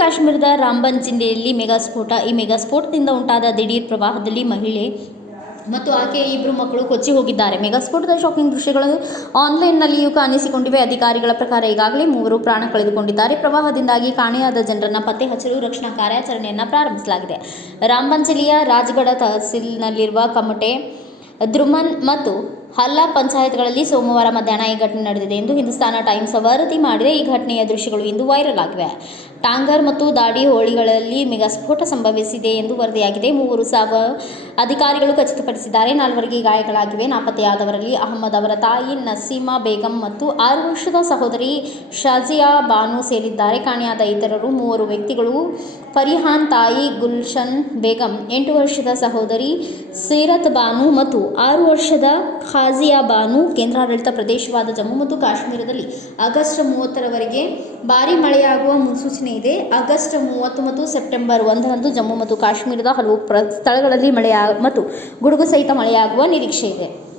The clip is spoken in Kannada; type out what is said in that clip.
ಕಾಶ್ಮೀರದ ರಾಮ್ಬನ್ ಜಿಲ್ಲೆಯಲ್ಲಿ ಮೆಗಾ ಸ್ಫೋಟ. ಈ ಮೆಗಾ ಸ್ಫೋಟದಿಂದ ಉಂಟಾದ ದಿಢೀರ್ ಪ್ರವಾಹದಲ್ಲಿ ಮಹಿಳೆ ಮತ್ತು ಆಕೆಯ ಇಬ್ಬರು ಮಕ್ಕಳು ಕೊಚ್ಚಿ ಹೋಗಿದ್ದಾರೆ. ಮೆಗಾ ಸ್ಫೋಟದ ಶಾಕಿಂಗ್ ದೃಶ್ಯಗಳು ಆನ್ಲೈನ್ನಲ್ಲಿಯೂ ಕಾಣಿಸಿಕೊಂಡಿವೆ. ಅಧಿಕಾರಿಗಳ ಪ್ರಕಾರ ಈಗಾಗಲೇ ಮೂವರು ಪ್ರಾಣ ಕಳೆದುಕೊಂಡಿದ್ದಾರೆ. ಪ್ರವಾಹದಿಂದಾಗಿ ಕಾಣೆಯಾದ ಜನರನ್ನು ಪತ್ತೆ ಹಚ್ಚಲು ರಕ್ಷಣಾ ಕಾರ್ಯಾಚರಣೆಯನ್ನು ಪ್ರಾರಂಭಿಸಲಾಗಿದೆ. ರಾಮ್ಬನ್ ಜಿಲ್ಲೆಯ ರಾಜ್ಗಢ ತಹಸೀಲ್ನಲ್ಲಿರುವ ಕಮಟೆ, ದ್ರುಮನ್ ಮತ್ತು ಹಲ್ಲಾ ಪಂಚಾಯತ್ಗಳಲ್ಲಿ ಸೋಮವಾರ ಮಧ್ಯಾಹ್ನ ಈ ಘಟನೆ ನಡೆದಿದೆ ಎಂದು ಹಿಂದೂಸ್ತಾನ ಟೈಮ್ಸ್ ವರದಿ ಮಾಡಿದೆ. ಈ ಘಟನೆಯ ದೃಶ್ಯಗಳು ಇಂದು ವೈರಲ್ ಆಗಿವೆ. ಟಾಂಗರ್ ಮತ್ತು ದಾಡಿ ಹೋಳಿಗಳಲ್ಲಿ ಮೆಗಾ ಸ್ಫೋಟ ಸಂಭವಿಸಿದೆ ಎಂದು ವರದಿಯಾಗಿದೆ. ಮೂವರು ಸಾವ ಅಧಿಕಾರಿಗಳು ಖಚಿತಪಡಿಸಿದ್ದಾರೆ. ನಾಲ್ವರಿಗೆ ಗಾಯಗಳಾಗಿವೆ. ನಾಪತ್ತೆಯಾದವರಲ್ಲಿ ಅಹಮದ್ ಅವರ ತಾಯಿ ನಸೀಮಾ ಬೇಗಂ ಮತ್ತು ಆರು ವರ್ಷದ ಸಹೋದರಿ ಶಾಜಿಯಾ ಬಾನು ಸೇರಿದ್ದಾರೆ. ಕಾಣೆಯಾದ ಇತರರು ಮೂವರು ವ್ಯಕ್ತಿಗಳು ಫರಿಹಾನ್ ತಾಯಿ ಗುಲ್ಶನ್ ಬೇಗಂ, ಎಂಟು ವರ್ಷದ ಸಹೋದರಿ ಸೀರತ್ ಬಾನು ಮತ್ತು ಆರು ವರ್ಷದ ಖಾಜಿಯಾ ಬಾನು ಕೇಂದ್ರಾಡಳಿತ ಪ್ರದೇಶವಾದ ಜಮ್ಮು ಮತ್ತು ಕಾಶ್ಮೀರದಲ್ಲಿ ಆಗಸ್ಟ್ ಮೂವತ್ತರವರೆಗೆ ಭಾರೀ ಮಳೆಯಾಗುವ ಮುನ್ಸೂಚನೆ ಇದೆ. ಆಗಸ್ಟ್ ಮೂವತ್ತು ಮತ್ತು ಸೆಪ್ಟೆಂಬರ್ ಒಂದರಂದು ಜಮ್ಮು ಮತ್ತು ಕಾಶ್ಮೀರದ ಹಲವು ಸ್ಥಳಗಳಲ್ಲಿ ಮಳೆಯ ಮತ್ತು ಗುಡುಗು ಸಹಿತ ಮಳೆಯಾಗುವ ನಿರೀಕ್ಷೆ ಇದೆ